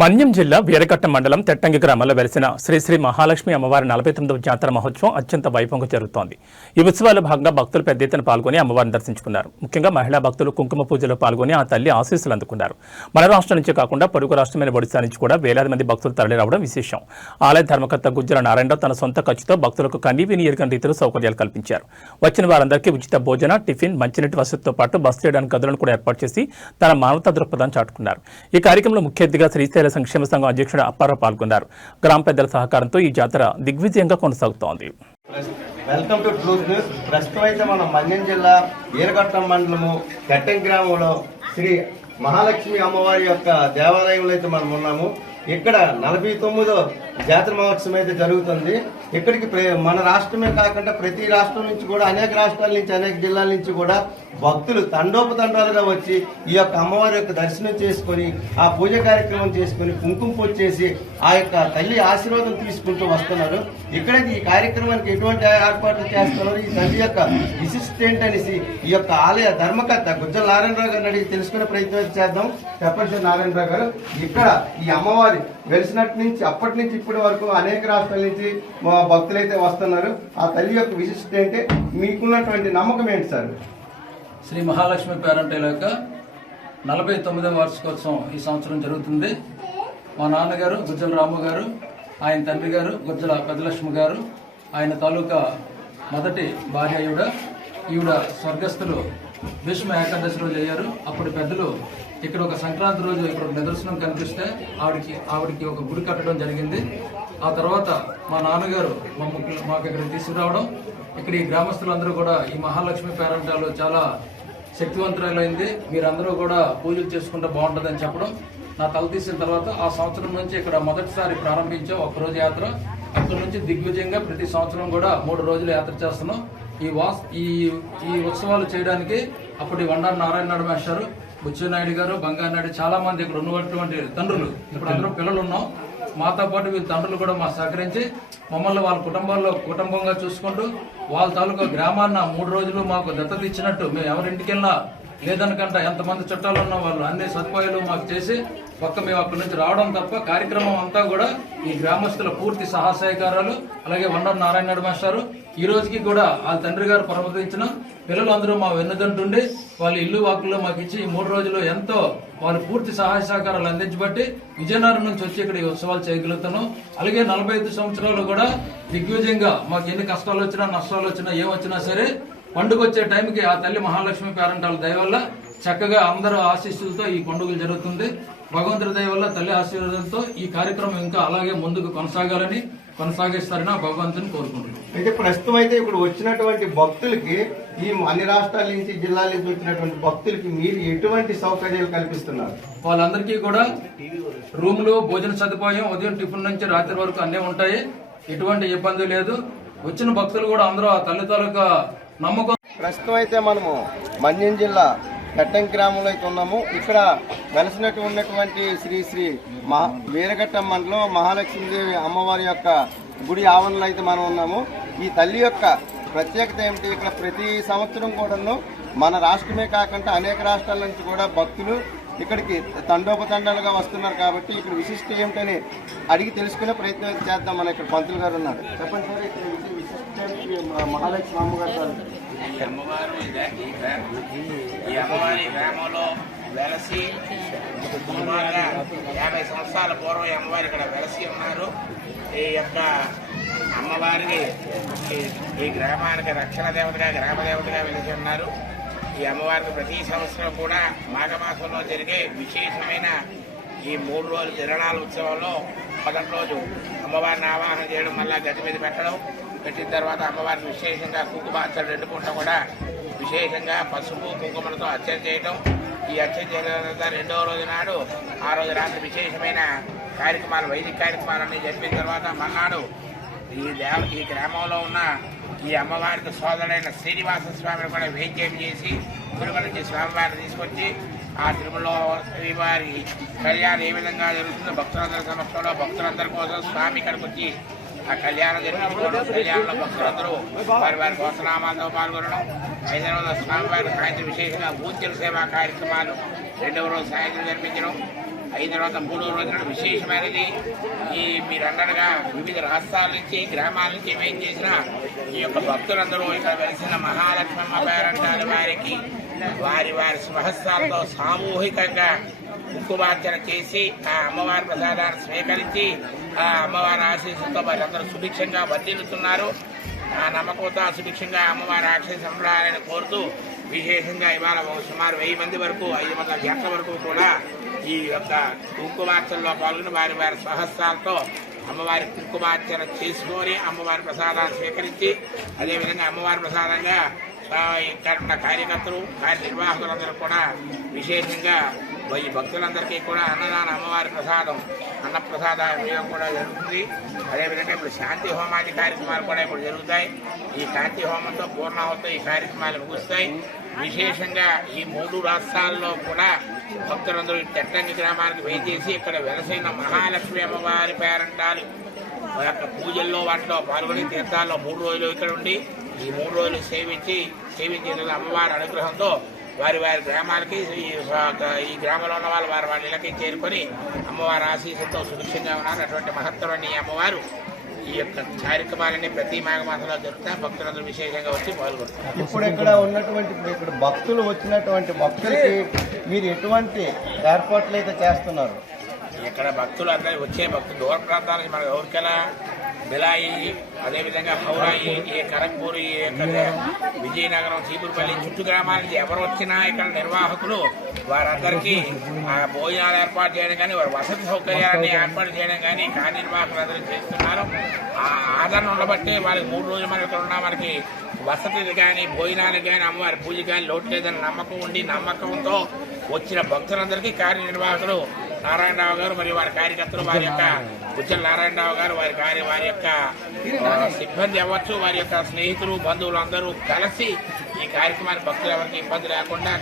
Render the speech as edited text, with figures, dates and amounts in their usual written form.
మన్యం జిల్లా వీరఘట్టం మండలం తెట్టంగి గ్రామంలో వెలిసిన శ్రీ శ్రీ మహాలక్ష్మి అమ్మవారి 49వ జాతర మహోత్సవం అత్యంత వైభవంగా జరుగుతోంది. ఈ ఉత్సవాల్లో భాగంగా భక్తులు పెద్ద ఎత్తున పాల్గొని అమ్మవారిని దర్శించుకున్నారు. ముఖ్యంగా మహిళా భక్తులు కుంకుమ పూజలో పాల్గొని ఆ తల్లి ఆశీస్సులు అందుకున్నారు. మన రాష్ట్రం నుంచే కాకుండా పొరుగు రాష్ట్రమైన ఒడిశా నుంచి కూడా వేలాది మంది భక్తులు తరలిరావడం విశేషం. ఆలయ ధర్మకర్త గుజ్జల నారాయణరావు తన సొంత ఖర్చుతో భక్తులకు కనీవిని ఎరుగని రీతిలో సౌకర్యాలు కల్పించారు. వచ్చిన వారందరికీ ఉచిత భోజన, టిఫిన్, మంచినీటి వసతితో పాటు బస్ చేయడానికి గదులను కూడా ఏర్పాటు చేసి తన మానవతా దృక్పథాన్ని చాటుకున్నారు. ఈ కార్యక్రమంలో ముఖ్య అతిథిగా శ్రీశైల సంక్షేమ సంఘం అధ్యక్షుడు అప్పారావు పాల్గొన్నారు. గ్రామ పెద్దల సహకారంతో ఈ జాతర దిగ్విజయంగా కొనసాగుతోంది. Welcome to truth news. ప్రస్తుతం అయితే మనం మన్యం జిల్లా వీరఘట్టం మండలము తెట్టంగి గ్రామంలో శ్రీ మహాలక్ష్మి అమ్మవారి యొక్క దేవాలయంలో అయితే మనం ఉన్నాము. ఇక్కడ 49వ జాతర మహోత్సవం అయితే జరుగుతుంది. ఇక్కడికి మన రాష్ట్రమే కాకుండా ప్రతి రాష్ట్రం నుంచి కూడా అనేక రాష్ట్రాల నుంచి అనేక జిల్లాల నుంచి కూడా భక్తులు తండోపతండాలుగా వచ్చి ఈ యొక్క అమ్మవారి యొక్క దర్శనం చేసుకొని ఆ పూజ కార్యక్రమం చేసుకుని కుంకుమ పూజ చేసి ఆ యొక్క తల్లి ఆశీర్వాదం తీసుకుంటూ వస్తున్నారు. ఇక్కడ ఈ కార్యక్రమానికి ఎటువంటి ఏర్పాట్లు చేస్తున్నారు, ఈ తల్లి యొక్క విశిష్టత ఏంటనేసి ఈ యొక్క ఆలయ ధర్మకర్త గుజ్జల నారాయణరావు గారిని అడిగి తెలుసుకునే ప్రయత్నం చేద్దాం. చెప్పండి నారాయణరావు గారు, ఇక్కడ ఈ అమ్మవారి వెలిసినట్టు నుంచి అప్పటి నుంచి ఇప్పటి వరకు అనేక రాష్ట్రాల నుంచి భక్తులైతే వస్తున్నారు. ఆ తల్లి యొక్క విశిష్టత ఏంటి, మీకున్నటువంటి నమ్మకం ఏంటి సార్? శ్రీ మహాలక్ష్మి పేరంటల యొక్క 49వ వార్షికోత్సవం ఈ సంవత్సరం జరుగుతుంది. మా నాన్నగారు గుజ్జల రాము గారు, ఆయన తండ్రి గారు గుజ్జల పెద్దలక్ష్మి గారు, ఆయన తాలూకా మొదటి భార్య ఈవిడ స్వర్గస్థులు భీష్మ ఏకాదశి రోజు అయ్యారు. అప్పుడు పెద్దలు ఇక్కడ ఒక సంక్రాంతి రోజు ఇక్కడ ఒక నిదర్శనం కనిపిస్తే ఆవిడికి ఒక గుడి కట్టడం జరిగింది. ఆ తర్వాత మా నాన్నగారు మాకు ఇక్కడ తీసుకురావడం, ఇక్కడ ఈ గ్రామస్తులందరూ కూడా ఈ మహాలక్ష్మి పేరంటాలు చాలా శక్తివంతులైంది, మీరందరూ కూడా పూజలు చేసుకుంటే బాగుంటుందని చెప్పడం, నా తల తీసిన తర్వాత ఆ సంవత్సరం నుంచి ఇక్కడ మొదటిసారి ప్రారంభించాం ఒక్కరోజు యాత్ర. అక్కడి నుంచి దిగ్విజయంగా ప్రతి సంవత్సరం కూడా 3 రోజులు యాత్ర చేస్తున్నాం. ఈ ఉత్సవాలు చేయడానికి అప్పటి వండారు నారాయణ మాస్టారు, బుచ్చెనాయుడు గారు, బంగానాయుడు, చాలా మంది ఇక్కడ ఉన్నటువంటి తండ్రులు, ఇప్పుడు అందరూ పిల్లలు ఉన్నాం, మాతో పాటు వీళ్ళ తండ్రులు కూడా మాకు సహకరించి మమ్మల్ని వాళ్ళ కుటుంబంగా చూసుకుంటూ వాళ్ళ తాలూకా గ్రామాన్న 3 రోజులు మాకు దత్తత ఇచ్చినట్టు, మేము ఎవరింటికి వెళ్ళినా లేదనకంట ఎంతమంది చుట్టాలు ఉన్న వాళ్ళు అన్ని సదుపాయాలు మాకు చేసి మేము అక్కడి నుంచి రావడం తప్ప కార్యక్రమం అంతా కూడా ఈ గ్రామస్తుల పూర్తి సహాయకారాలు. అలాగే వండర్ నారాయణ మాస్టారు ఈ రోజుకి కూడా వాళ్ళ తండ్రి గారు పరమతించిన పిల్లలందరూ మా వెన్నుదంటుండి వాళ్ళ ఇల్లు వాకుల్లో మాకు ఇచ్చి ఈ 3 రోజులు ఎంతో వాళ్ళు పూర్తి సహాయ సహకారాలు అందించబట్టి విజయనగరం నుంచి వచ్చి ఇక్కడ ఈ ఉత్సవాలు చేయగలుగుతున్నాం. అలాగే 45 సంవత్సరాలు కూడా దిగ్విజయంగా మాకు ఎన్ని కష్టాలు వచ్చినా నష్టాలు వచ్చినా ఏమొచ్చినా సరే పండుగ వచ్చే టైంకి ఆ తల్లి మహాలక్ష్మి పేరంటాల దయ వల్ల చక్కగా అందరూ ఆశీస్సులతో ఈ పండుగలు జరుగుతుంది. భగవంతుడి దయ వల్ల తల్లి ఆశీర్వాదంతో ఈ కార్యక్రమం ఇంకా అలాగే ముందుకు కొనసాగిస్తారని భగవంతుని కోరుకుంటున్నాం. అయితే ప్రస్తుతం అయితే ఇప్పుడు వచ్చినటువంటి భక్తులకి ఈ అన్ని రాష్ట్రాల నుంచి జిల్లాల నుంచి వచ్చినటువంటి భక్తులకి మీరు ఎటువంటి సౌకర్యాలు కల్పిస్తున్నారు? వాళ్ళందరికీ కూడా రూమ్లు, భోజన సదుపాయం, ఉదయం టిఫిన్ నుంచి రాత్రి వరకు అన్నీ ఉంటాయి, ఎటువంటి ఇబ్బంది లేదు. వచ్చిన భక్తులు కూడా అందరూ ఆ తల్లి తాలూకా నమ్మకం. ప్రస్తుతం అయితే మనము మన్యం జిల్లా తెట్టంగి గ్రామంలో అయితే ఉన్నాము. ఇక్కడ వెలసినట్టు ఉన్నటువంటి శ్రీ వీరఘట్టం మండలం మహాలక్ష్మీదేవి అమ్మవారి యొక్క గుడి ఆవరణలో అయితే మనం ఉన్నాము. ఈ తల్లి యొక్క ప్రత్యేకత ఏమిటి, ఇక్కడ ప్రతి సంవత్సరం కూడాను మన రాష్ట్రమే కాకుండా అనేక రాష్ట్రాల నుంచి కూడా భక్తులు ఇక్కడికి తండోపతండాలుగా వస్తున్నారు. కాబట్టి ఇక్కడ విశిష్ట ఏమిటని అడిగి తెలుసుకునే ప్రయత్నం చేద్దాం. మన ఇక్కడ పంతులు గారు ఉన్నారు. చెప్పండి సార్, ఇక్కడ విశిష్ట మహాలక్ష్మి అమ్మగారు ఈ అమ్మవారి గ్రామంలో వెలసి సుమారుగా 50 సంవత్సరాల పూర్వం ఈ అమ్మవారి ఇక్కడ వెలసి ఉన్నారు. ఈ యొక్క అమ్మవారికి ఈ గ్రామానికి రక్షణ దేవతగా, గ్రామ దేవతగా వెలిసి ఉన్నారు. ఈ అమ్మవారికి ప్రతి సంవత్సరం కూడా మాఘమాసంలో జరిగే విశేషమైన ఈ 3 రోజుల తిరణాల ఉత్సవంలో మొదటి రోజు అమ్మవారిని ఆవాహన చేయడం, మళ్ళా గది మీద పెట్టిన తర్వాత అమ్మవారిని విశేషంగా కుంకుమార్చన 2 పూట కూడా విశేషంగా పసుపు కుంకుమలతో అర్చన చేయడం. ఈ అర్చన చేయడం తర్వాత 2వ రోజు నాడు ఆ రోజు రాత్రి విశేషమైన కార్యక్రమాలు, వైదిక కార్యక్రమాలన్నీ జరిపిన తర్వాత మన్నాడు ఈ గ్రామంలో ఉన్న ఈ అమ్మవారికి సోదరుడైన శ్రీనివాస స్వామిని కూడా వేద్యం చేసి తిరుమల నుంచి స్వామివారిని తీసుకొచ్చి ఆ తిరుమలలో శ్రీవారి కళ్యాణం ఏ విధంగా జరుగుతుందో భక్తులందరి సమక్షంలో భక్తులందరి కోసం స్వామి ఇక్కడికి వచ్చి ఆ కళ్యాణం జరిపించుకోవడం, కళ్యాణంలో భక్తులందరూ వారి గోసనామాలతో పాల్గొనడం. 5వ రోజు స్వామివారి సాయంత్రం విశేషంగా పూజల సేవా కార్యక్రమాలు 2వ రోజు సాయంత్రం జరిపించడం. అయిన తర్వాత 3వ రోజున విశేషమైనది మీరు అన్నట్టుగా వివిధ రాష్ట్రాల నుంచి గ్రామాల నుంచి ఏం చేసిన ఈ యొక్క భక్తులందరూ ఇక్కడ వెలిసిన మహాలక్ష్మమ్మ పేరంటారు వారికి వారి స్వహస్తాలతో సామూహికంగా కుంకుమార్చన చేసి ఆ అమ్మవారి ప్రసాదాన్ని స్వీకరించి ఆ అమ్మవారి ఆశీస్సులతో వారందరూ సుభిక్షంగా వర్ధిల్లుతున్నారు. ఆ నమ్మకంతో సుభిక్షంగా అమ్మవారి ఆశీస్సు ఉండాలని కోరుతూ విశేషంగా ఇవాళ సుమారు 1000 మంది వరకు 500 జట్ల వరకు కూడా ఈ యొక్క కుంకుమార్చనలో పాల్గొని వారి స్వహస్తాలతో అమ్మవారి కుంకుమార్చన చేసుకొని అమ్మవారి ప్రసాదాన్ని స్వీకరించి అదేవిధంగా అమ్మవారి ప్రసాదంగా ఇక్కడ ఉన్న కార్యకర్తలు కార్యనిర్వాహకులందరూ కూడా విశేషంగా ఈ భక్తులందరికీ కూడా అన్నదాన అమ్మవారి ప్రసాదం అన్నప్రసాద వినియోగం కూడా జరుగుతుంది. అదేవిధంగా ఇప్పుడు శాంతి హోమాది కార్యక్రమాలు కూడా ఇప్పుడు జరుగుతాయి. ఈ శాంతి హోమంతో పూర్ణాహుతో ఈ కార్యక్రమాలు ముగుస్తాయి. విశేషంగా ఈ 3 రాష్ట్రాల్లో కూడా భక్తులందరూ ఈ తెట్టంగి గ్రామానికి వేయించేసి ఇక్కడ వెలసైన మహాలక్ష్మి అమ్మవారి పేరంటాలు యొక్క పూజల్లో వాటిలో పాల్గొని తీర్థాల్లో 3 రోజులు ఇక్కడ ఉండి ఈ 3 రోజులు సేవించిన అమ్మవారి అనుగ్రహంతో వారి గ్రామాలకి ఈ గ్రామంలో ఉన్న వారి ఇళ్ళకి చేరుకొని అమ్మవారి ఆశీస్సులతో సుభిక్షంగా ఉన్నారు. అటువంటి మహత్తరమైన ఈ అమ్మవారు ఈ యొక్క కార్యక్రమాలన్నీ ప్రతి మాఘమాసంలో జరుగుతాయి. భక్తులందరూ విశేషంగా వచ్చి పాల్గొంటారు. ఇప్పుడు ఇక్కడ భక్తులు వచ్చినటువంటి భక్తులకి మీరు ఎటువంటి ఏర్పాట్లు అయితే చేస్తున్నారు? ఇక్కడ భక్తులు అందరూ వచ్చే భక్తులు దూర ప్రాంతాల నుంచి మన ఊరికెలా బిలాయి అదేవిధంగా హౌరాయి కరక్పూర్ విజయనగరం చీపురుపల్లి చుట్టూ గ్రామాల నుంచి ఎవరు వచ్చినా ఇక్కడ నిర్వాహకులు వారందరికీ ఆ భోజనాలు ఏర్పాటు చేయడం కానీ వారి వసతి సౌకర్యాన్ని ఏర్పాటు చేయడం కానీ కార్యనిర్వాహకులు అందరూ చేస్తున్నారు. ఆ ఆదరణ ఉండబట్టే వాళ్ళకి 3 రోజులు మనం ఇక్కడ ఉన్నా మనకి వసతి కానీ భోజనాలకు కానీ అమ్మవారి పూజ కానీ లోటు లేదని నమ్మకం ఉండి నమ్మకంతో వచ్చిన భక్తులందరికీ కార్యనిర్వాహకులు నారాయణరావు గారు మరియు వారి కార్యకర్తలు వారి యొక్క గుజ్జల నారాయణరావు గారు వారి యొక్క సిబ్బంది అవ్వచ్చు వారి యొక్క స్నేహితులు బంధువులు అందరూ కలిసి ఈ కార్యక్రమాన్ని భక్తులు ఎవరికి ఇబ్బంది లేకుండా